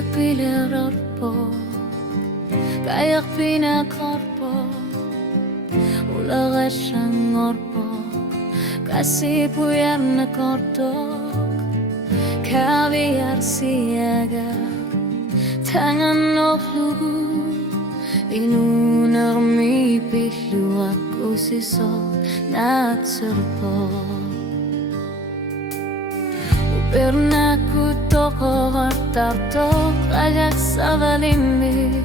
pinagpilirorpo, kayak pinakorpo, ulaga siyang orpo, kasi puyar na kortok, kaviar siyaga, tangan oklugu, inunar mi pilu aku sisot na tsurpo. Pernah ku toko tartok ajak sa balimbing,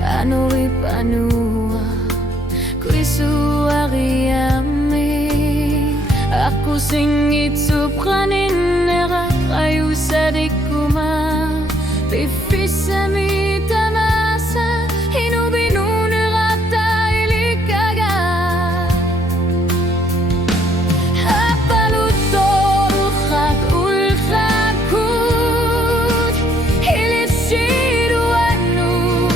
anuri panua kui suariami, aku singit supranin nera kayu sadikuma pifisami tamasa hinubinu nerata ilikaga apalutor khat ulfakut hilit siruanu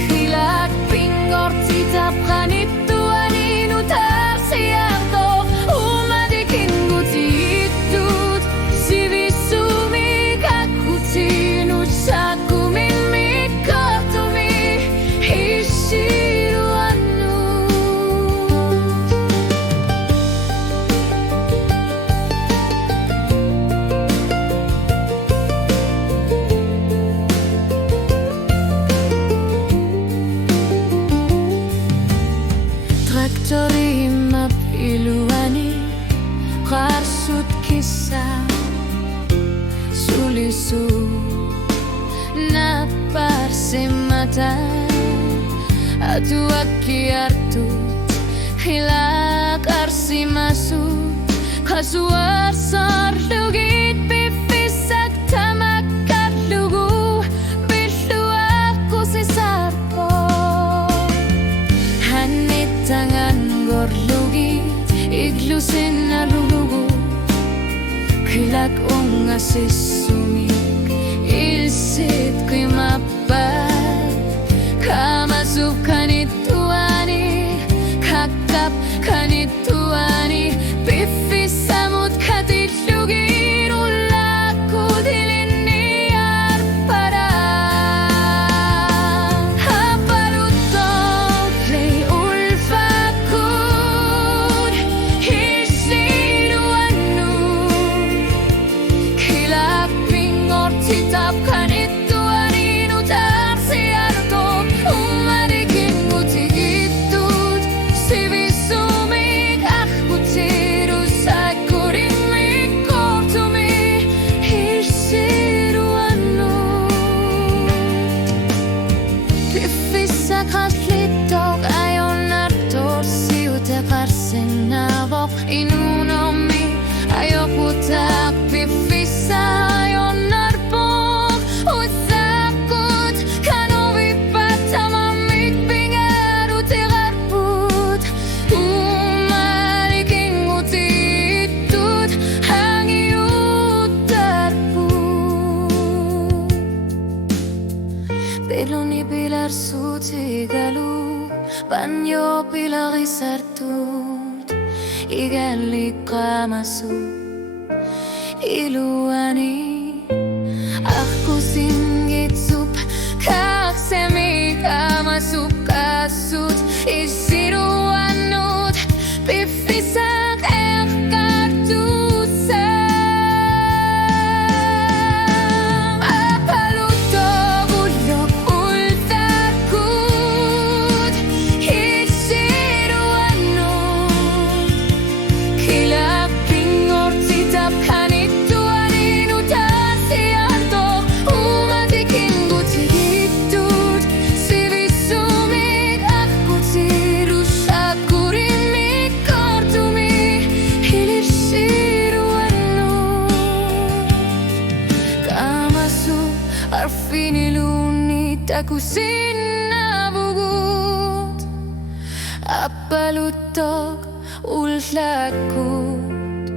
hilak pingor titap kanit tuaninu tarsiarto umadikin gutitut sivisumi kakutinu saku mimik kotumi hisiruanu. Traktori mapiluani karsut kisah sulisu naparsimata atu akiartut hilak arsimasu kasuar sarlugit pifisak tamakat lugu bilu aku sisarpo hanit tangan gorlugit iglusin na lulugu kilak unga sisumik ilsit ko'y mapag kamasuk kanituani kakap kanituani pifisamut katilugin ulaku diliniar para hapalutok lay ulfakut hisiruanu kilak pingor titap kanituani nutar siarto umadikin gutigitut sivisumik akutiru sakurimik kortumi hisiruanu pifisak haslitok ayon artor siuta karsenavok inunomi ayok utak pifisa ayon arpok usakut kanovi patamamik pingaru tigarput umaliking utitut hangi utarput peloni pilar suti galu banyo pilar isartut igali kamasu iluani aku singgit sup kaksemi kamasuk kasut isiruanut pifisak kartusam apalutok ulok ultakut isiruanut kilak pingor titap kanituani nutar siarto umadikin gutigitut sivisumik akutiru sakurimik kortumi hilisiruanu kamasu arfiniluni takusinabugut apalutok ulakut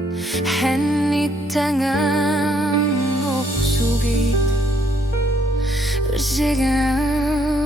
hennitangan oksugit bersegan